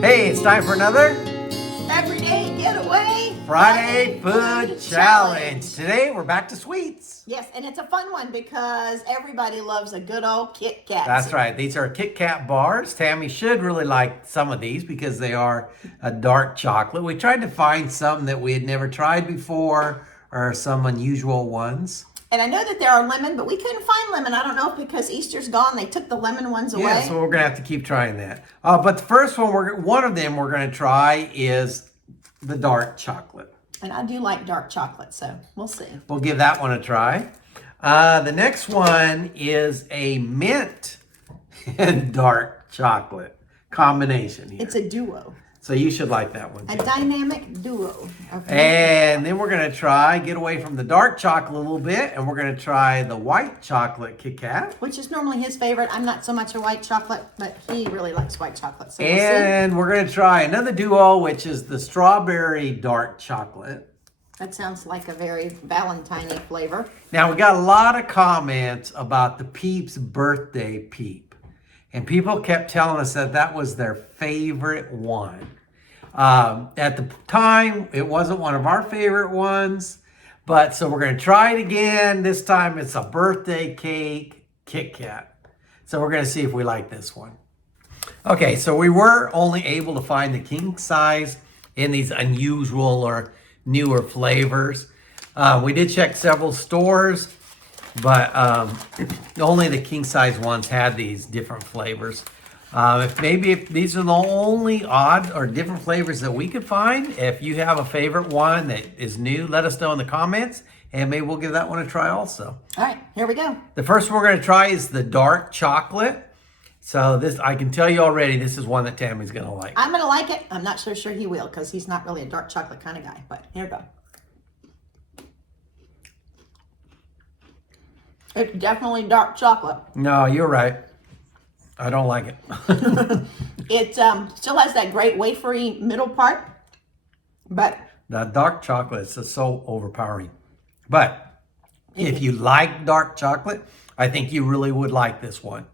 Hey, it's time for another Everyday Getaway Friday Food Challenge. Today we're back to sweets. Yes, and it's a fun one because everybody loves a good old Kit Kat. That's right. These are Kit Kat bars. Tammy should really like some of these because they are a dark chocolate. We tried to find some that we had never tried before or some unusual ones. And I know that there are lemon, but we couldn't find lemon. I don't know if because Easter's gone, they took the lemon ones away. Yeah, so we're going to have to keep trying that. But the first one of them we're going to try is the dark chocolate. And I do like dark chocolate, so we'll see. We'll give that one a try. The next one is a mint and dark chocolate combination here. It's a duo. So you should like that one A too. dynamic duo. And then we're going to get away from the dark chocolate a little bit, and we're going to try the white chocolate Kit Kat. Which is normally his favorite. I'm not so much a white chocolate, but he really likes white chocolate. So And we're going to try another duo, which is the strawberry dark chocolate. That sounds like a very Valentine-y flavor. Now, we got a lot of comments about the Peeps birthday Peep. And people kept telling us that that was their favorite one. At the time, it wasn't one of our favorite ones. But so we're going to try it again. This time it's a birthday cake Kit Kat. So we're going to see if we like this one. Okay, so we were only able to find the king size in these unusual or newer flavors. We did check several stores, but only the king size ones had these different flavors. If these are the only odd or different flavors that we could find, if you have a favorite one that is new, let us know in the comments, and maybe we'll give that one a try also. All right, here we go. The first one we're going to try is the dark chocolate. So this, I can tell you already, this is one that Tammy's going to like. I'm going to like it. I'm not so sure he will because he's not really a dark chocolate kind of guy, but here we go. It's definitely dark chocolate. No, you're right. I don't like it. It still has that great wafery middle part, but The dark chocolate is just so overpowering. But if you like dark chocolate, I think you really would like this one.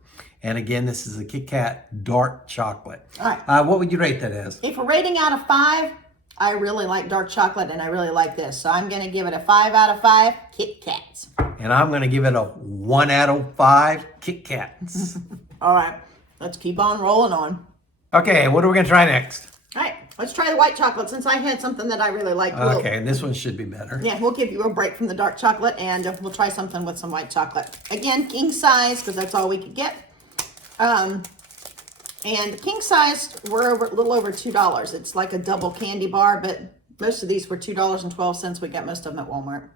And again, this is a Kit Kat dark chocolate. All right. What would you rate that as? If we're rating out of 5, I really like dark chocolate and I really like this. So I'm going to give it a 5 out of 5 Kit Kats. And I'm going to give it a 1 out of 5 Kit Kats. All right, let's keep on rolling on. Okay, what are we going to try next? All right, let's try the white chocolate since I had something that I really liked. Okay, and this one should be better. Yeah, we'll give you a break from the dark chocolate and we'll try something with some white chocolate. Again, king size because that's all we could get. And king size were a little over $2. It's like a double candy bar, but most of these were $2.12. We got most of them at Walmart.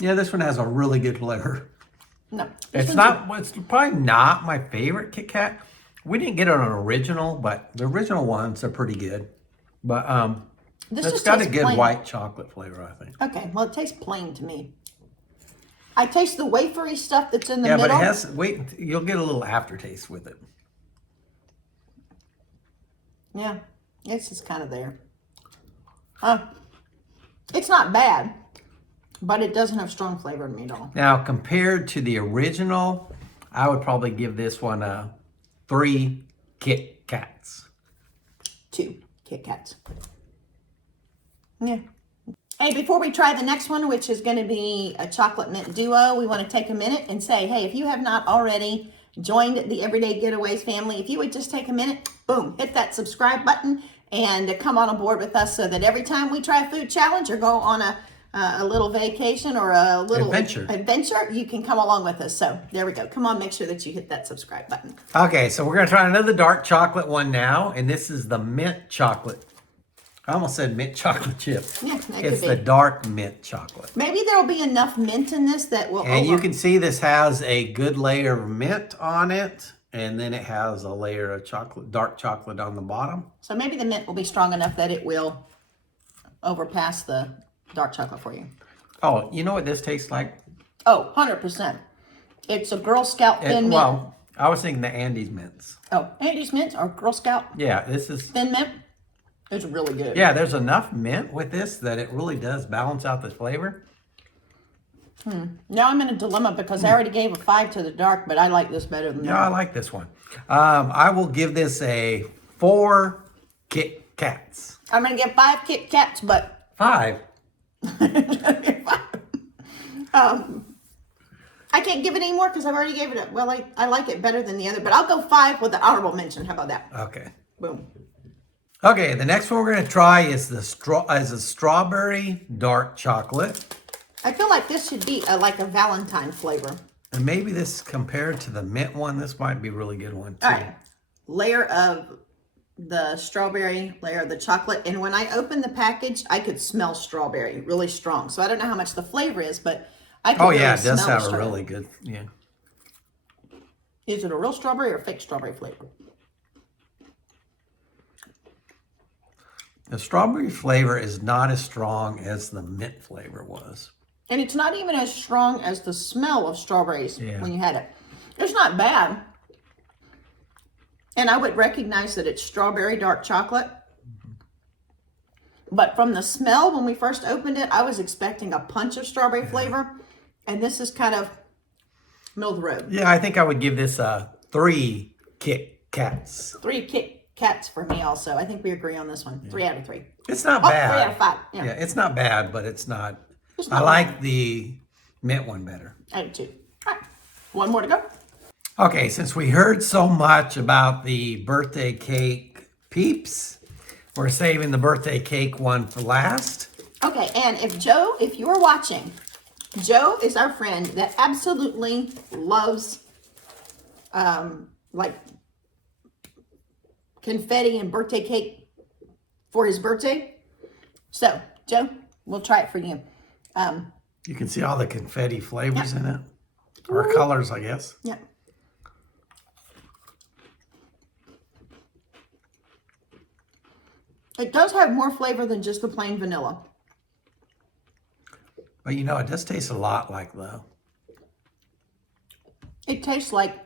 Yeah, this one has a really good flavor. No. It's probably not my favorite Kit Kat. We didn't get an original, but the original ones are pretty good. But it's got a good plain. white chocolate flavor, I think. Okay, well, it tastes plain to me. I taste the wafery stuff that's in the Yeah, middle. but you'll get a little aftertaste with it. Yeah, it's just kind of there. It's not bad, but it doesn't have strong flavor to me at all. Now, compared to the original, I would probably give this one a 3 Kit Kats. 2 Kit Kats. Yeah. Hey, before we try the next one, which is going to be a chocolate mint duo, we want to take a minute and say, hey, if you have not already joined the Everyday Getaways family, if you would just take a minute, boom, hit that subscribe button and come on board with us so that every time we try a food challenge or go on a little vacation or a little adventure, you can come along with us. So there we go. Come on, make sure that you hit that subscribe button. Okay, so we're going to try another dark chocolate one now, and this is the mint chocolate. I almost said mint chocolate chip. Yeah, that it's could be. the dark mint chocolate. Maybe there will be enough mint in this that will. And you can see this has a good layer of mint on it, and then it has a layer of chocolate, dark chocolate on the bottom. So maybe the mint will be strong enough that it will overpass the dark chocolate for you. Oh, you know what this tastes like? Oh, 100%. It's a Girl Scout thin mint. Well, I was thinking the Andes mints. Oh, Andes mint or Girl Scout Yeah, this is thin mint. It's really good. Yeah, there's enough mint with this that it really does balance out the flavor. Now I'm in a dilemma because I already gave a 5 to the dark, but I like this better than Yeah, I that. like this one. I will give this a 4 Kit Kats. I'm going to give 5 Kit Kats, but 5. I can't give it any more because I've already gave it a, well, I like it better than the other, but I'll go 5 with the honorable mention. How about that? Okay. Boom. Okay, the next one we're going to try is the strawberry dark chocolate. I feel like this should be like a Valentine flavor. And maybe this compared to the mint one, this might be a really good one too. All right. Layer of the strawberry, layer of the chocolate. And when I opened the package, I could smell strawberry really strong. So I don't know how much the flavor is, but I could Oh really yeah, it does smell have the a strawberry. really good, yeah. Is it a real strawberry or fake strawberry flavor? The strawberry flavor is not as strong as the mint flavor was. And it's not even as strong as the smell of strawberries when you had it. It's not bad. And I would recognize that it's strawberry dark chocolate. But from the smell, when we first opened it, I was expecting a punch of strawberry flavor. And this is kind of middle of the road. Yeah, I think I would give this a 3 Kit Kats. 3 Kit Kats for me also. I think we agree on this one. 3 out of 3. It's not Oh, bad. 3 out of 5. Yeah. Yeah, it's not bad, but it's not. It's I not like the mint one better. I do too. All right. One more to go. Okay, since we heard so much about the birthday cake peeps, we're saving the birthday cake one for last. Okay, and if you are watching, Joe is our friend that absolutely loves like confetti and birthday cake for his birthday. So, Joe, we'll try it for you. You can see all the confetti flavors in it, or colors, I guess. Yeah. It does have more flavor than just the plain vanilla. But you know, it does taste a lot like though. It tastes like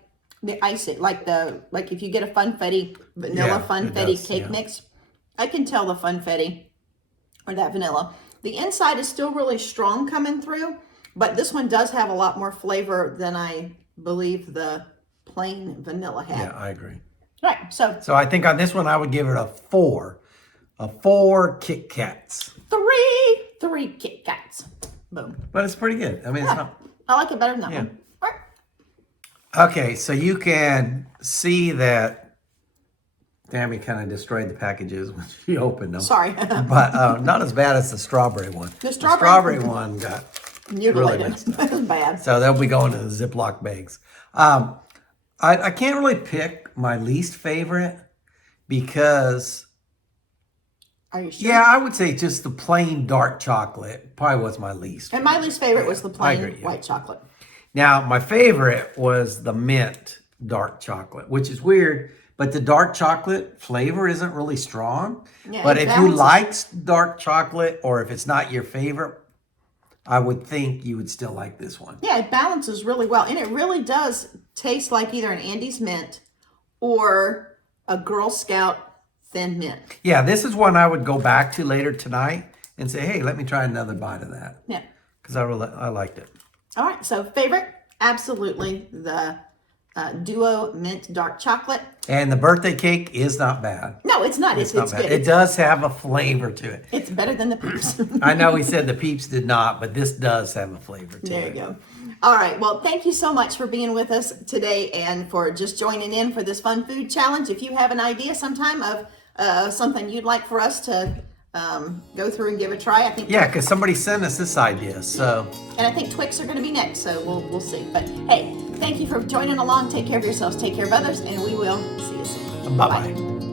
the icing, like if you get a funfetti vanilla Yeah, it funfetti does, cake yeah. mix. I can tell the funfetti or that vanilla. The inside is still really strong coming through, but this one does have a lot more flavor than I believe the plain vanilla had. Yeah, I agree. Right, so So I think on this one I would give it a 4. A 4 Kit Kats. three Kit Kats. Boom. But it's pretty good. I mean, it's not. I like it better than that Yeah. one. All right. Okay, so you can see that Tammy kind of destroyed the packages when she opened them. Sorry. But not as bad as the strawberry one. The strawberry- one got Mutilated. really messed up. That was bad. So they'll be going to the Ziploc bags. I can't really pick my least favorite because, Are you sure? yeah, I would say just the plain dark chocolate probably was my least. And my least favorite was the plain agree, yeah. white chocolate. Now, my favorite was the mint dark chocolate, which is weird, but the dark chocolate flavor isn't really strong. Yeah, But it if you balances. like dark chocolate, or if it's not your favorite, I would think you would still like this one. Yeah, it balances really well. And it really does taste like either an Andes mint or a Girl Scout thin mint. Yeah, this is one I would go back to later tonight and say, hey, let me try another bite of that. Yeah. Because I liked it. All right, so favorite, absolutely the Duo Mint Dark Chocolate. And the birthday cake is not bad. No, it's not. It's Not bad. good. It does have a flavor to it. It's better than the Peeps. I know we said the Peeps did not, but this does have a flavor to There it. you go. All right. Well, thank you so much for being with us today and for just joining in for this fun food challenge. If you have an idea sometime of something you'd like for us to go through and give a try, I think. Yeah, because somebody sent us this idea, so. And I think Twix are going to be next, so we'll see. But hey, thank you for joining along. Take care of yourselves, take care of others, and we will see you soon. Bye-bye.